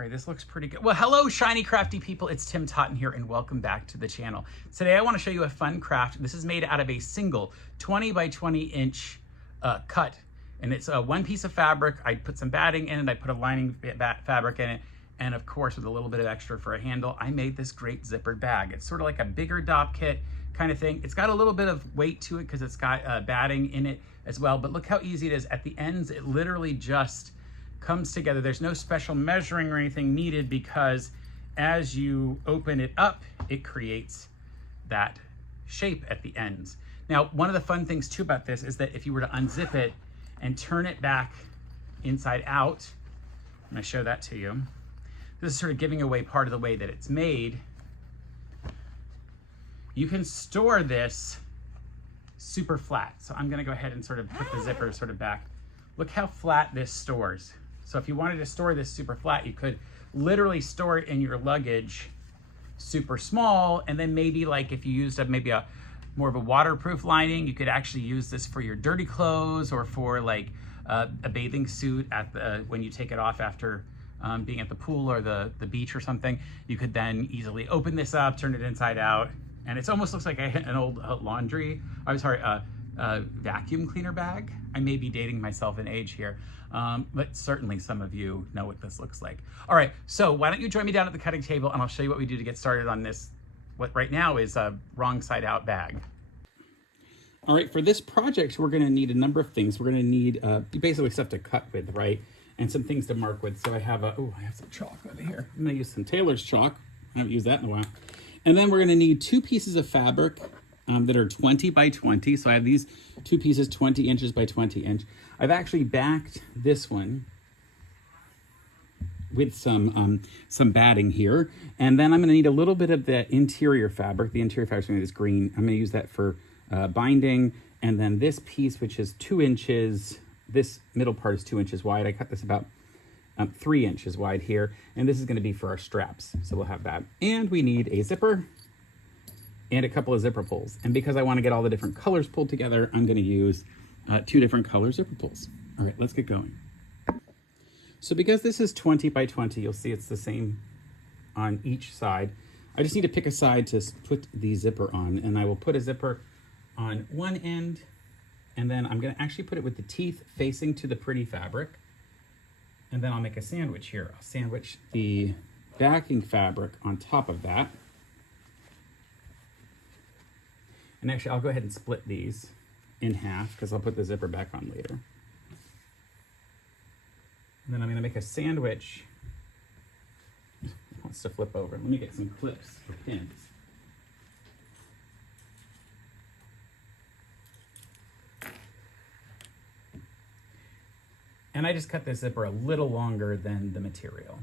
All right, this looks pretty good. Well, hello, Shiny Crafty People. It's Tim Totten here, and welcome back to the channel. Today, I want to show you a fun craft. This is made out of a single 20 by 20 inch cut, and it's one piece of fabric. I put some batting in it. I put a lining fabric in it, and of course, with a little bit of extra for a handle, I made this great zippered bag. It's sort of like a bigger Dopp kit kind of thing. It's got a little bit of weight to it because it's got batting in it as well, but look how easy it is. At the ends, it literally just comes together. There's no special measuring or anything needed because as you open it up, it creates that shape at the ends. Now, one of the fun things too about this is that if you were to unzip it and turn it back inside out, I'm gonna show that to you. This is sort of giving away part of the way that it's made. You can store this super flat. So I'm gonna go ahead and sort of put the zipper sort of back. Look how flat this stores. So if you wanted to store this super flat, you could literally store it in your luggage super small, and then maybe like if you used maybe a more of a waterproof lining, you could actually use this for your dirty clothes or for like a bathing suit at when you take it off after being at the pool or the beach or something. You could then easily open this up, turn it inside out, and it almost looks like an old vacuum cleaner bag. I may be dating myself in age here, but certainly some of you know what this looks like. All right, so why don't you join me down at the cutting table and I'll show you what we do to get started on this, what right now is a wrong side out bag. All right, for this project, we're gonna need a number of things. We're gonna need basically stuff to cut with, right? And some things to mark with. So I have I have some chalk over here. I'm gonna use some Taylor's chalk. I haven't used that in a while. And then we're gonna need 2 pieces of fabric that are 20 by 20. So I have these 2 pieces, 20 inches by 20 inch. I've actually backed this one with some batting here. And then I'm gonna need a little bit of the interior fabric. The interior fabric is green. I'm gonna use that for binding. And then this piece, which is 2 inches, this middle part is 2 inches wide. I cut this about 3 inches wide here. And this is gonna be for our straps. So we'll have that. And we need a zipper and a couple of zipper pulls. And because I wanna get all the different colors pulled together, I'm gonna use 2 different color zipper pulls. All right, let's get going. So because this is 20 by 20, you'll see it's the same on each side. I just need to pick a side to put the zipper on, and I will put a zipper on one end, and then I'm gonna actually put it with the teeth facing to the pretty fabric, and then I'll make a sandwich here. I'll sandwich the backing fabric on top of that. And actually, I'll go ahead and split these in half because I'll put the zipper back on later. And then I'm gonna make a sandwich. It wants to flip over. Let me get some clips or pins. And I just cut this zipper a little longer than the material.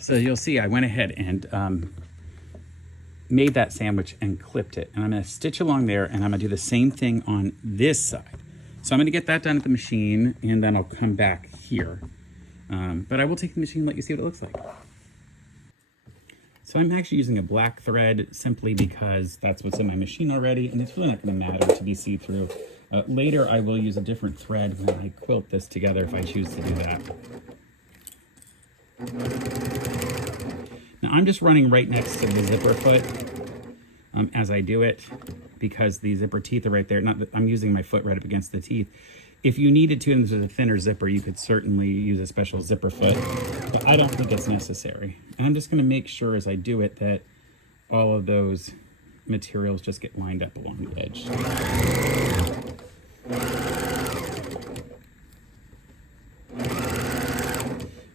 So you'll see I went ahead and made that sandwich and clipped it. And I'm gonna stitch along there, and I'm gonna do the same thing on this side. So I'm gonna get that done at the machine, and then I'll come back here. But I will take the machine and let you see what it looks like. So I'm actually using a black thread simply because that's what's in my machine already, and it's really not gonna matter to be see-through. Later, I will use a different thread when I quilt this together if I choose to do that. Now I'm just running right next to the zipper foot as I do it because the zipper teeth are right there. Not that I'm using my foot right up against the teeth. If you needed to, and there's a thinner zipper, you could certainly use a special zipper foot, but I don't think it's necessary. And I'm just gonna make sure as I do it that all of those materials just get lined up along the edge.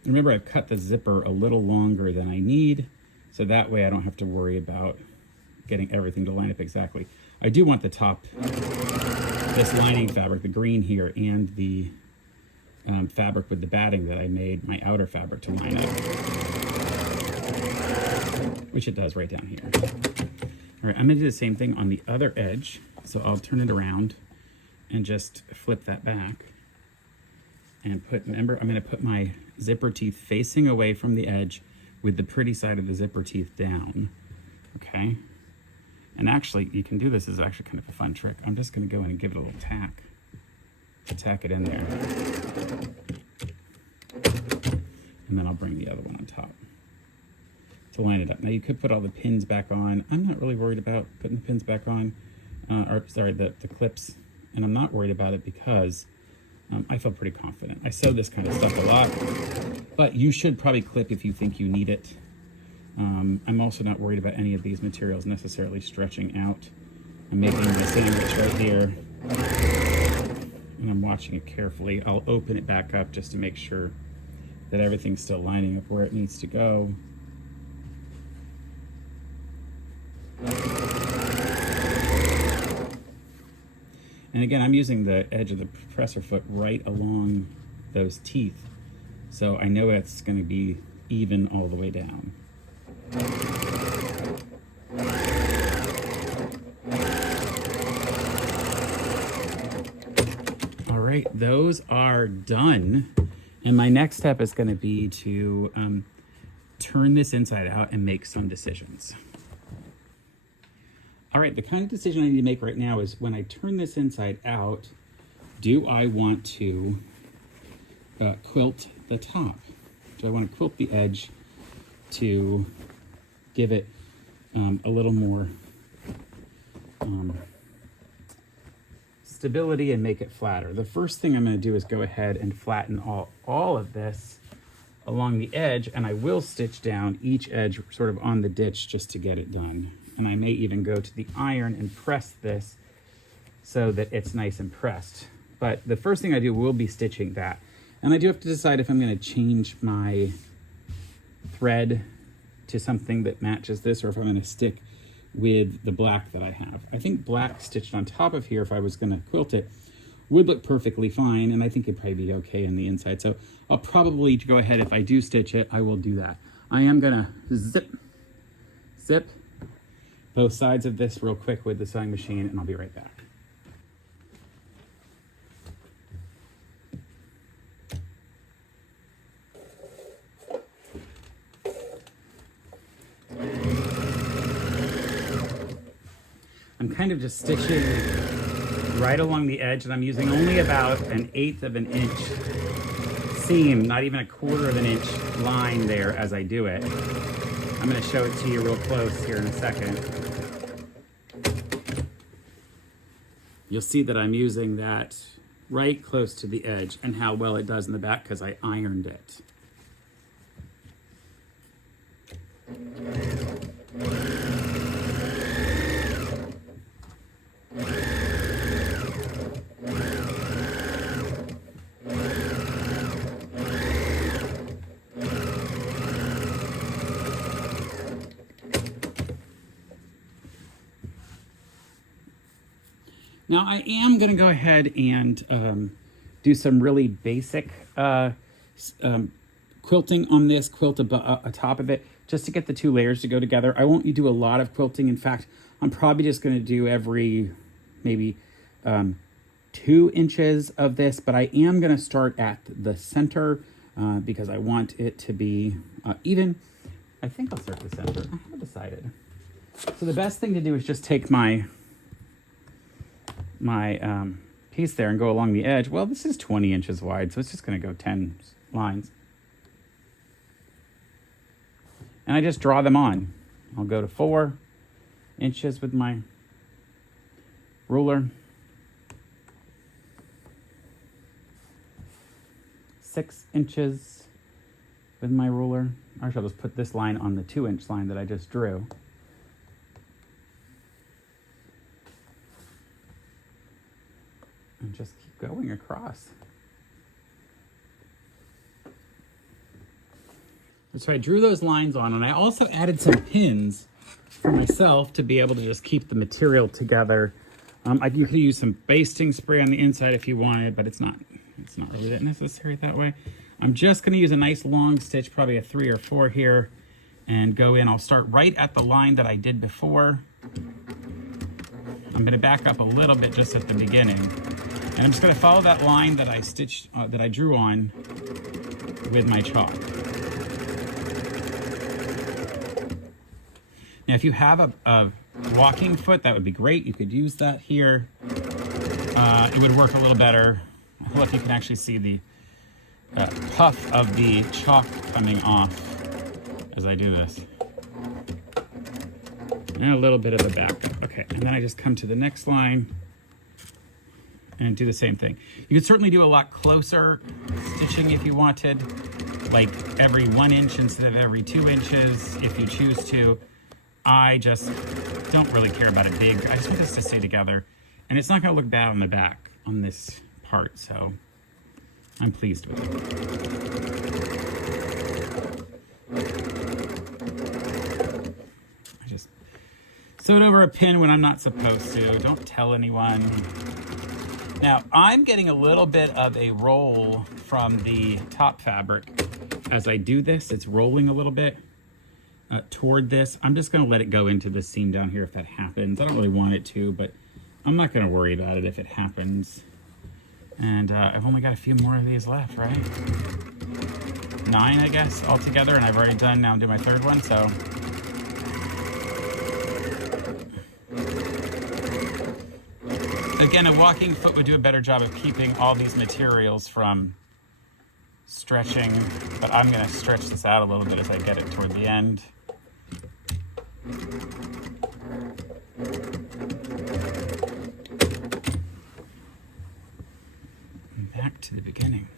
Remember, I've cut the zipper a little longer than I need, so that way I don't have to worry about getting everything to line up exactly. I do want the top, this lining fabric, the green here, and the fabric with the batting that I made, my outer fabric, to line up, which it does right down here. All right, I'm gonna do the same thing on the other edge, so I'll turn it around and just flip that back. And remember, I'm gonna put my zipper teeth facing away from the edge with the pretty side of the zipper teeth down, okay? And actually, you can do this, is actually kind of a fun trick. I'm just gonna go in and give it a little tack to tack it in there. And then I'll bring the other one on top to line it up. Now you could put all the pins back on. I'm not really worried about putting the pins back on, or sorry, the clips. And I'm not worried about it because I feel pretty confident. I sew this kind of stuff a lot, but you should probably clip if you think you need it. I'm also not worried about any of these materials necessarily stretching out. I'm making the sandwich right here, and I'm watching it carefully. I'll open it back up just to make sure that everything's still lining up where it needs to go. And again, I'm using the edge of the presser foot right along those teeth, so I know it's going to be even all the way down. All right, those are done. And my next step is going to be to turn this inside out and make some decisions. All right, the kind of decision I need to make right now is when I turn this inside out, do I want to quilt the top? Do I want to quilt the edge to give it a little more stability and make it flatter? The first thing I'm going to do is go ahead and flatten all of this along the edge, and I will stitch down each edge sort of on the ditch just to get it done. And I may even go to the iron and press this so that it's nice and pressed. But the first thing I do will be stitching that. And I do have to decide if I'm going to change my thread to something that matches this, or if I'm going to stick with the black that I have. I think black stitched on top of here, if I was going to quilt it, would look perfectly fine, and I think it'd probably be okay on the inside. So I'll probably go ahead, if I do stitch it, I will do that. I am going to zip both sides of this real quick with the sewing machine, and I'll be right back. I'm kind of just stitching right along the edge, and I'm using only about 1/8 of an inch seam, not even 1/4 of an inch line there as I do it. I'm going to show it to you real close here in a second. You'll see that I'm using that right close to the edge, and how well it does in the back because I ironed it. Now I am going to go ahead and do some really basic quilting on this, quilt atop of it, just to get the two layers to go together. I won't do a lot of quilting. In fact, I'm probably just going to do every maybe 2 inches of this, but I am going to start at the center because I want it to be even. I think I'll start at the center. I haven't decided. So the best thing to do is just take my piece there and go along the edge. Well, this is 20 inches wide, so it's just going to go 10 lines. And I just draw them on. I'll go to 4 inches with my ruler, 6 inches with my ruler. Actually, I'll just put this line on the 2-inch line that I just drew. And just keep going across. So I drew those lines on, and I also added some pins for myself to be able to just keep the material together. You could use some basting spray on the inside if you wanted, but it's not really that necessary that way. I'm just going to use a nice long stitch, probably a 3 or 4 here, and go in. I'll start right at the line that I did before. I'm going to back up a little bit just at the beginning. And I'm just going to follow that line that I stitched, that I drew on with my chalk. Now, if you have a walking foot, that would be great. You could use that here. It would work a little better. I don't know if you can actually see puff of the chalk coming off as I do this. And a little bit of a backup. Okay, and then I just come to the next line and do the same thing. You could certainly do a lot closer stitching if you wanted, like every 1 inch instead of every 2 inches if you choose to. I just don't really care about it big. I just want this to stay together. And it's not gonna look bad on the back on this part, so I'm pleased with it. I just sew it over a pin when I'm not supposed to. Don't tell anyone. Now, I'm getting a little bit of a roll from the top fabric. As I do this, it's rolling a little bit toward this. I'm just gonna let it go into the seam down here if that happens. I don't really want it to, but I'm not gonna worry about it if it happens. And I've only got a few more of these left, right? 9, I guess, altogether, and I've already done, now I'm doing my 3rd one, so. Again, a walking foot would do a better job of keeping all these materials from stretching, but I'm gonna stretch this out a little bit as I get it toward the end. And back to the beginning.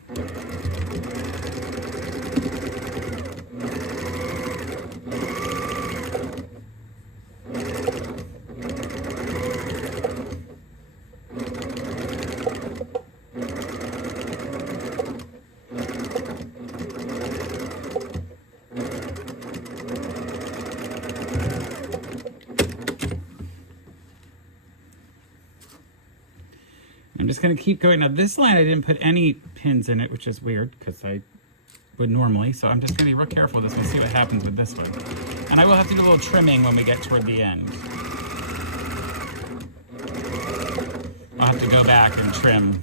I'm just going to keep going. Now this line I didn't put any pins in it, which is weird because I would normally. So I'm just going to be real careful with this. We'll see what happens with this one. And I will have to do a little trimming when we get toward the end. I'll have to go back and trim.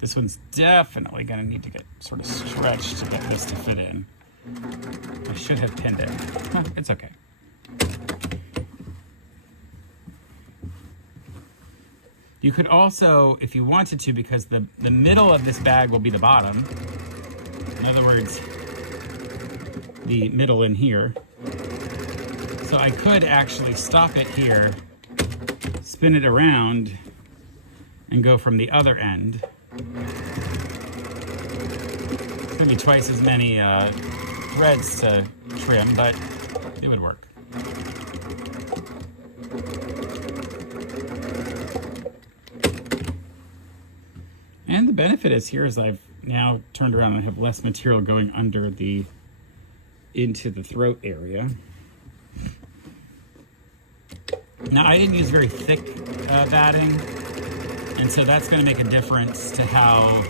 This one's definitely going to need to get sort of stretched to get this to fit in. I should have pinned it. It's okay. You could also, if you wanted to, because the middle of this bag will be the bottom. In other words, the middle in here. So I could actually stop it here, spin it around, and go from the other end. It's gonna be twice as many threads to trim, but it would work. And the benefit is here is I've now turned around and I have less material going under the, into the throat area. Now I didn't use very thick batting, and so that's going to make a difference to how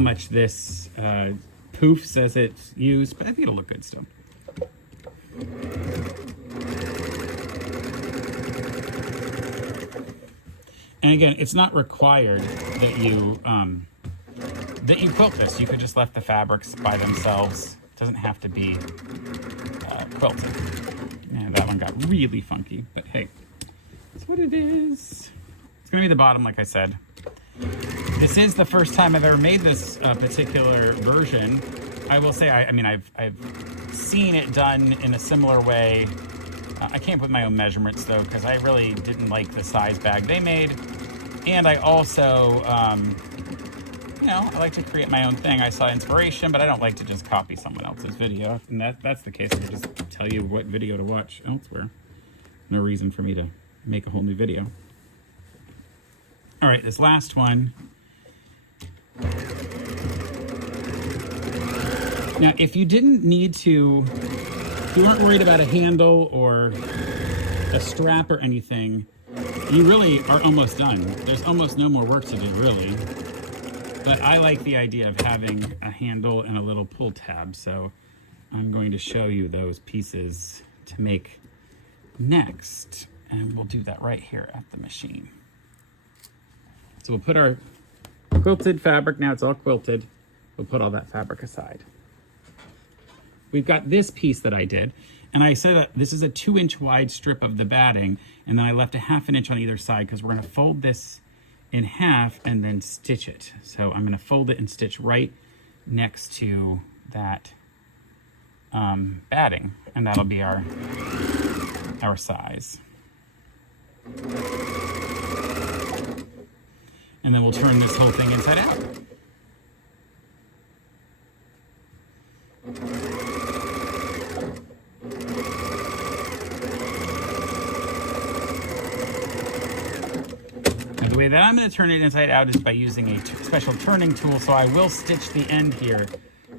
much this poofs as it's used, but I think it'll look good still. And again, it's not required that you quilt this. You could just let the fabrics by themselves. It doesn't have to be quilted. And that one got really funky, but hey, that's what it is. It's gonna be the bottom, like I said. This is the first time I've ever made this particular version. I will say, I mean, I've seen it done in a similar way. I can't put my own measurements though, because I really didn't like the size bag they made. And I also, you know, I like to create my own thing. I saw inspiration, but I don't like to just copy someone else's video. And that's the case. I would just tell you what video to watch elsewhere. No reason for me to make a whole new video. All right, this last one. Now, if you didn't need to, if you weren't worried about a handle or a strap or anything, you really are almost done. There's almost no more work to do, really. But I like the idea of having a handle and a little pull tab, so I'm going to show you those pieces to make next, and we'll do that right here at the machine. So we'll put our quilted fabric, now it's all quilted, we'll put all that fabric aside. We've got this piece that I did, And I said that this is a 2-inch wide strip of the batting, and then I left a 1/2 inch on either side because we're gonna fold this in half and then stitch it. So I'm gonna fold it and stitch right next to that batting, and that'll be our size. And then we'll turn this whole thing inside out. Now the way that I'm going to turn it inside out is by using a special turning tool, so I will stitch the end here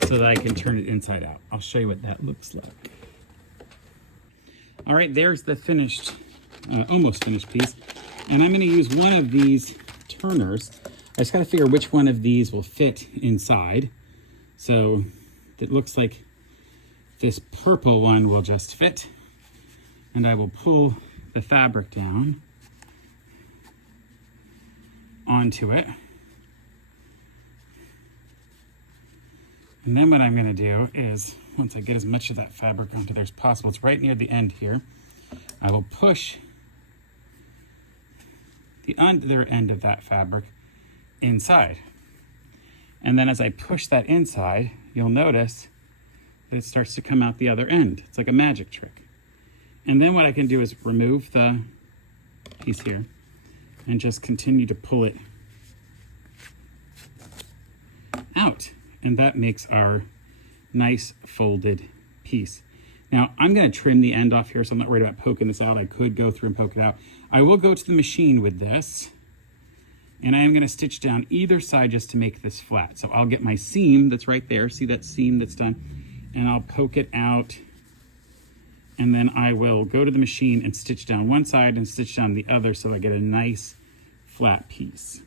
so that I can turn it inside out. I'll show you what that looks like. All right, there's the finished, almost finished piece. And I'm going to use one of these turners. I just got to figure which one of these will fit inside. So it looks like this purple one will just fit. And I will pull the fabric down onto it. And then what I'm going to do is, once I get as much of that fabric onto there as possible, it's right near the end here, I will push the other end of that fabric inside. And then as I push that inside, you'll notice that it starts to come out the other end. It's like a magic trick. And then what I can do is remove the piece here and just continue to pull it out. And that makes our nice folded piece. Now I'm going to trim the end off here, so I'm not worried about poking this out. I could go through and poke it out. I will go to the machine with this, and I am going to stitch down either side just to make this flat. So I'll get my seam that's right there. See that seam that's done? And I'll poke it out, and then I will go to the machine and stitch down one side and stitch down the other so I get a nice flat piece.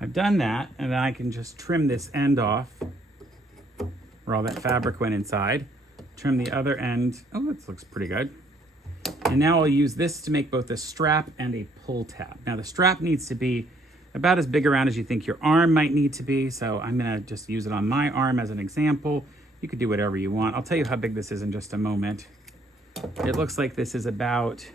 I've done that, and then I can just trim this end off where all that fabric went inside. Trim the other end. Oh, this looks pretty good. And now I'll use this to make both a strap and a pull tab. Now the strap needs to be about as big around as you think your arm might need to be, so I'm gonna just use it on my arm as an example. You could do whatever you want. I'll tell you how big this is in just a moment. It looks like this is about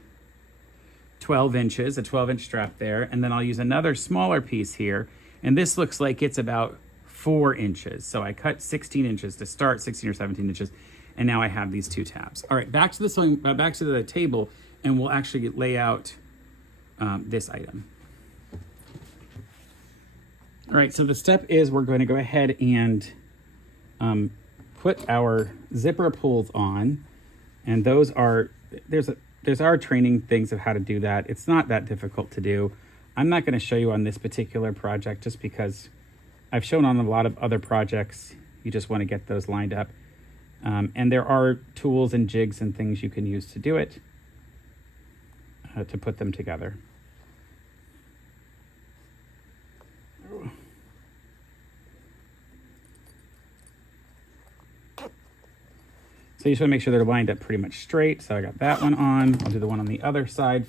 12 inches, a 12-inch strap there, and then I'll use another smaller piece here, and this looks like it's about 4 inches. So I cut 16 inches to start, 16 or 17 inches, and now I have these two tabs. All right, back to the table, and we'll actually lay out this item. All right, so the step is we're going to go ahead and put our zipper pulls on, and those are, there's our training things of how to do that. It's not that difficult to do. I'm not going to show you on this particular project just because I've shown on a lot of other projects. You just want to get those lined up. And there are tools and jigs and things you can use to do it, to put them together. So you just want to make sure they're lined up pretty much straight. So I got that one on. I'll do the one on the other side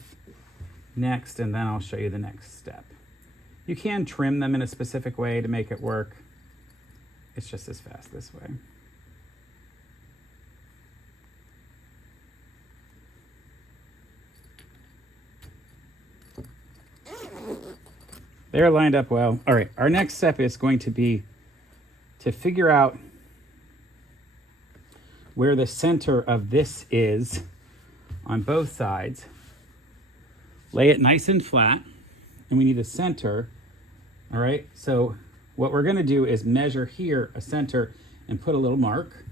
next, and then I'll show you the next step. You can trim them in a specific way to make it work. It's just as fast this way. They're lined up well. All right, our next step is going to be to figure out where the center of this is on both sides. Lay it nice and flat, and we need a center. All right, so what we're gonna do is measure here a center and put a little mark.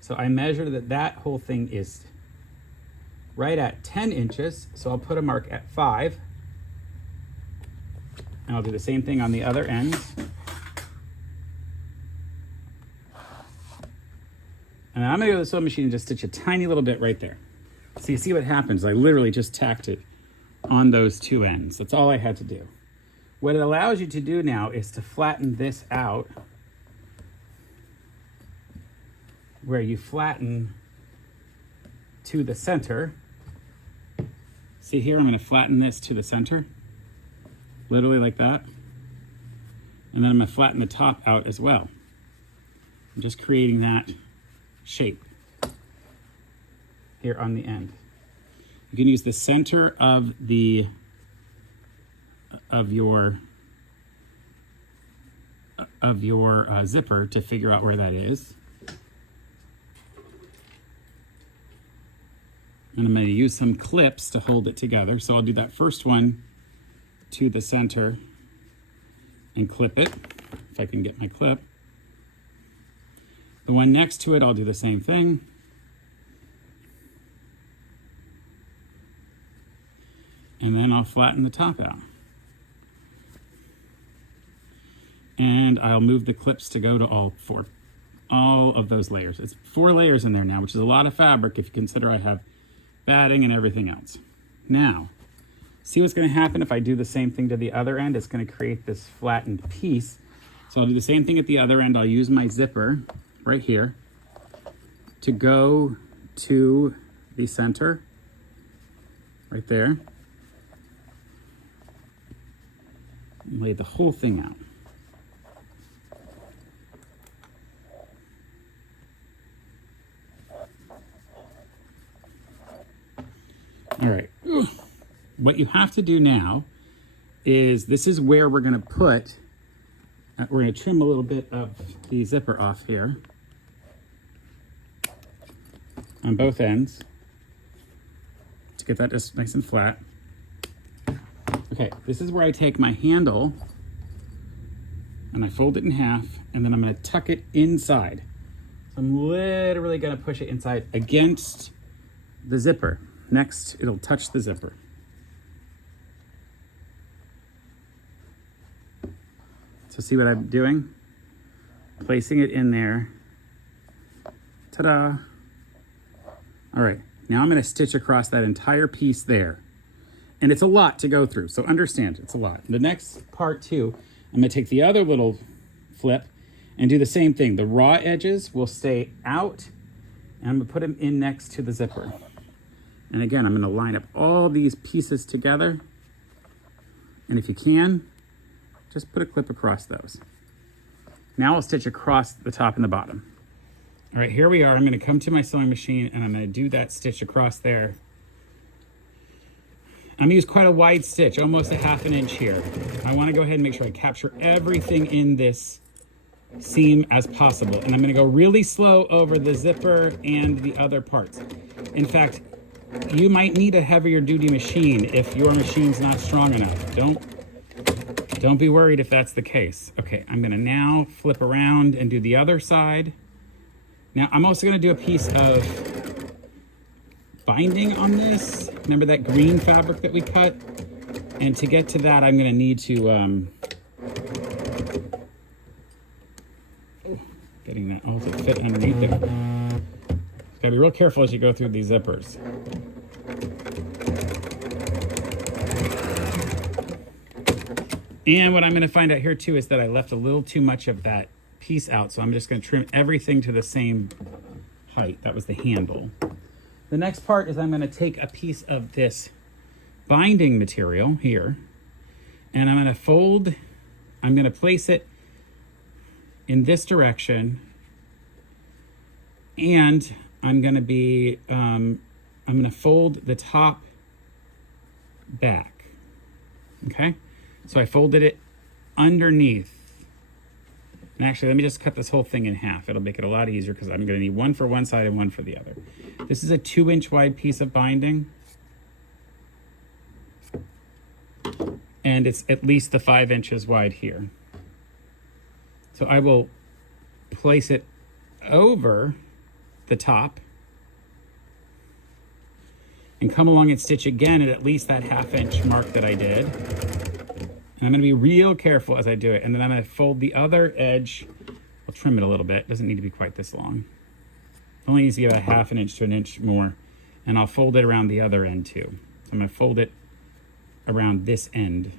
So I measure that whole thing is right at 10 inches, so I'll put a mark at 5. And I'll do the same thing on the other end. And I'm gonna go to the sewing machine and just stitch a tiny little bit right there. So you see what happens. I literally just tacked it on those two ends. That's all I had to do. What it allows you to do now is to flatten this out, where you flatten to the center. See here, I'm going to flatten this to the center, literally like that. And then I'm going to flatten the top out as well. I'm just creating that shape here on the end. You can use the center of your zipper to figure out where that is. And I'm going to use some clips to hold it together. So I'll do that first one to the center and clip it, if I can get my clip. The one next to it, I'll do the same thing. And then I'll flatten the top out. And I'll move the clips to go to all of those layers. It's 4 layers in there now, which is a lot of fabric if you consider I have batting and everything else. Now, see what's going to happen if I do the same thing to the other end? It's going to create this flattened piece. So I'll do the same thing at the other end. I'll use my zipper right here to go to the center, right there. And lay the whole thing out. All right, what you have to do now is, this is where we're gonna put, we're gonna trim a little bit of the zipper off here on both ends to get that just nice and flat. Okay, this is where I take my handle and I fold it in half, and then I'm gonna tuck it inside. So I'm literally gonna push it inside against the zipper. Next, it'll touch the zipper. So see what I'm doing? Placing it in there. Ta-da! All right, now I'm gonna stitch across that entire piece there. And it's a lot to go through, so understand, it's a lot. The next part too, I'm gonna take the other little flip and do the same thing. The raw edges will stay out, and I'm gonna put them in next to the zipper. And again, I'm going to line up all these pieces together. And if you can, just put a clip across those. Now I'll stitch across the top and the bottom. All right, here we are. I'm going to come to my sewing machine and I'm going to do that stitch across there. I'm going to use quite a wide stitch, almost a ½ inch here. I want to go ahead and make sure I capture everything in this seam as possible. And I'm going to go really slow over the zipper and the other parts. In fact, you might need a heavier duty machine if your machine's not strong enough. Don't be worried if that's the case. Okay, I'm gonna now flip around and do the other side. Now, I'm also gonna do a piece of binding on this. Remember that green fabric that we cut? And to get to that, I'm gonna need to, getting that all to fit underneath there. Gotta be real careful as you go through these zippers. And what I'm gonna find out here too is that I left a little too much of that piece out, so I'm just gonna trim everything to the same height. That was the handle. The next part is I'm gonna take a piece of this binding material here, and I'm gonna place it in this direction, and I'm gonna fold the top back, okay? So I folded it underneath. And actually, let me just cut this whole thing in half. It'll make it a lot easier because I'm gonna need one for one side and one for the other. This is a 2-inch wide piece of binding. And it's at least the 5 inches wide here. So I will place it over the top and come along and stitch again at least that ½ inch mark that I did. And I'm gonna be real careful as I do it. And then I'm gonna fold the other edge. I'll trim it a little bit. It doesn't need to be quite this long. It only needs to give a ½ inch to an inch more. And I'll fold it around the other end too. So I'm gonna fold it around this end.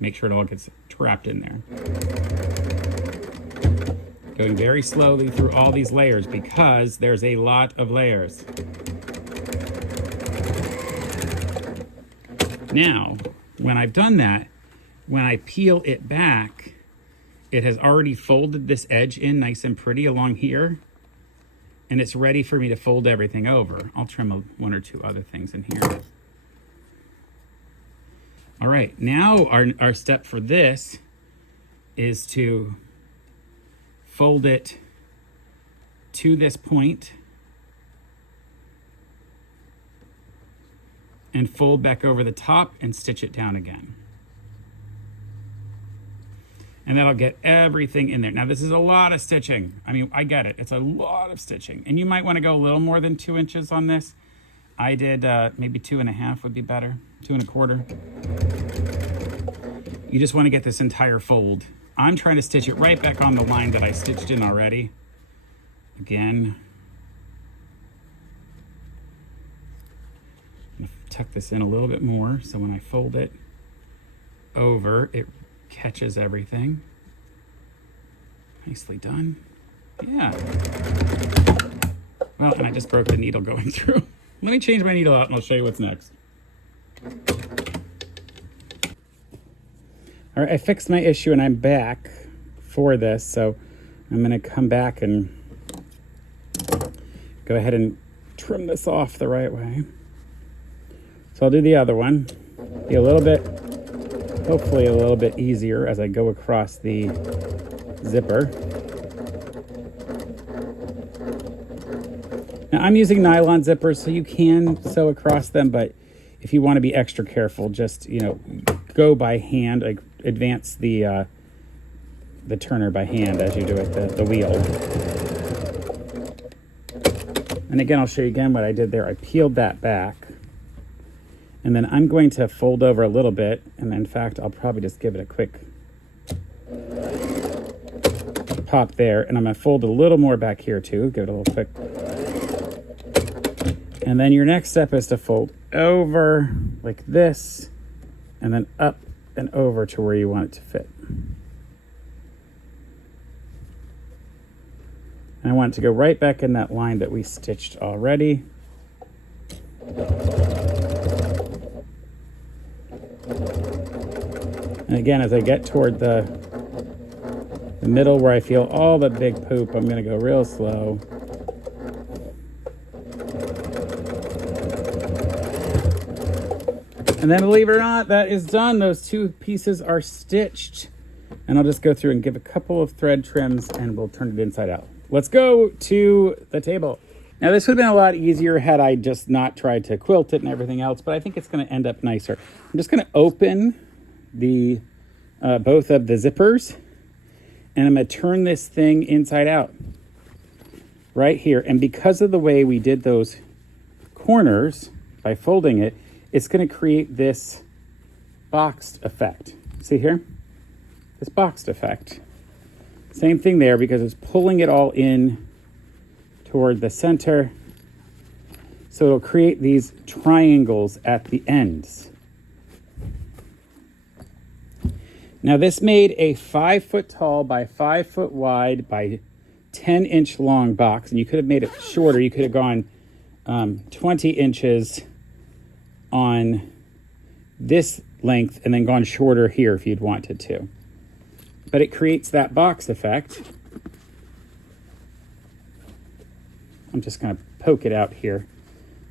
Make sure it all gets trapped in there. Going very slowly through all these layers because there's a lot of layers. Now, when I've done that, when I peel it back, it has already folded this edge in nice and pretty along here, and it's ready for me to fold everything over. I'll trim one or two other things in here. All right, now our step for this is to fold it to this point and fold back over the top and stitch it down again. And that'll get everything in there. Now this is a lot of stitching. I mean, I get it, it's a lot of stitching. And you might wanna go a little more than 2 inches on this. I did maybe 2.5 would be better, 2.25. You just wanna get this entire fold. I'm trying to stitch it right back on the line that I stitched in already. Again. I'm gonna tuck this in a little bit more so when I fold it over, it catches everything. Nicely done. Yeah. Well, and I just broke the needle going through. Let me change my needle out and I'll show you what's next. All right, I fixed my issue and I'm back for this. So I'm gonna come back and go ahead and trim this off the right way. So I'll do the other one. Be a little bit, hopefully a little bit easier as I go across the zipper. Now I'm using nylon zippers, so you can sew across them, but if you want to be extra careful, just, you know, go by hand, like advance the turner by hand as you do it, the wheel. And again, I'll show you again what I did there. I peeled that back. And then I'm going to fold over a little bit. And in fact, I'll probably just give it a quick pop there. And I'm going to fold a little more back here too. Give it a little quick. And then your next step is to fold over like this. And then up and over to where you want it to fit. And I want it to go right back in that line that we stitched already. And again, as I get toward the middle where I feel all the big poop, I'm going to go real slow. And then, believe it or not, that is done. Those two pieces are stitched. And I'll just go through and give a couple of thread trims and we'll turn it inside out. Let's go to the table. Now this would have been a lot easier had I just not tried to quilt it and everything else, but I think it's going to end up nicer. I'm just going to open the both of the zippers and I'm going to turn this thing inside out right here. And because of the way we did those corners by folding it, it's going to create this boxed effect. See here? This boxed effect. Same thing there because it's pulling it all in toward the center. So it'll create these triangles at the ends. Now this made a 5 foot tall by 5 foot wide by 10 inch long box. And you could have made it shorter. You could have gone 20 inches on this length and then gone shorter here if you'd wanted to. But it creates that box effect. I'm just going to poke it out here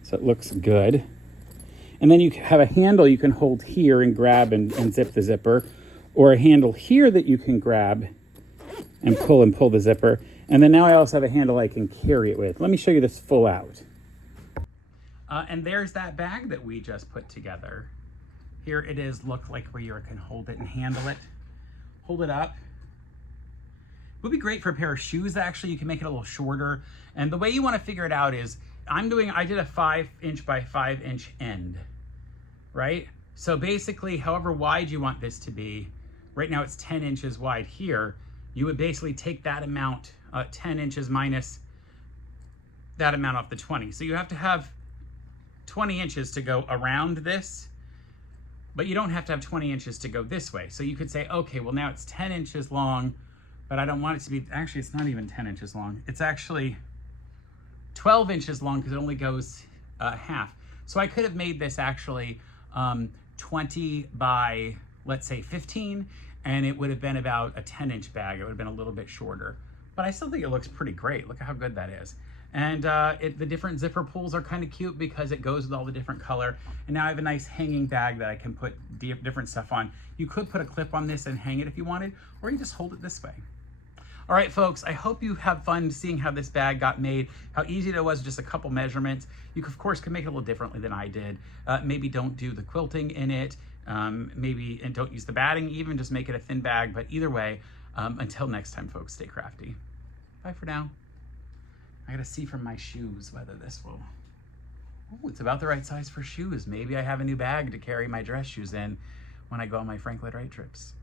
so it looks good. And then you have a handle you can hold here and grab and zip the zipper, or a handle here that you can grab and pull the zipper. And then now I also have a handle I can carry it with. Let me show you this full out. And there's that bag that we just put together. Here it is, look like where you can hold it and handle it. Hold it up. It would be great for a pair of shoes, actually. You can make it a little shorter. And the way you want to figure it out is, I did a 5 inch by 5 inch end, right? So basically, however wide you want this to be, right now it's 10 inches wide here, you would basically take that amount, 10 inches minus that amount off the 20. So you have to have 20 inches to go around this But you don't have to have 20 inches to go this way. So you could say, okay, well now it's 10 inches long, but I don't want it to be, actually it's not even 10 inches long. It's actually 12 inches long because it only goes half. So I could have made this actually 20 by, let's say 15, and it would have been about a 10-inch bag. It would have been a little bit shorter, but I still think it looks pretty great. Look at how good that is. And the different zipper pulls are kind of cute because it goes with all the different color. And now I have a nice hanging bag that I can put different stuff on. You could put a clip on this and hang it if you wanted, or you just hold it this way. All right, folks, I hope you have fun seeing how this bag got made, how easy it was, just a couple measurements. You, of course, can make it a little differently than I did. Maybe don't do the quilting in it, and don't use the batting even, just make it a thin bag. But either way, until next time, folks, stay crafty. Bye for now. I gotta see from my shoes whether this will, oh, it's about the right size for shoes. Maybe I have a new bag to carry my dress shoes in when I go on my Frank Lloyd Wright trips.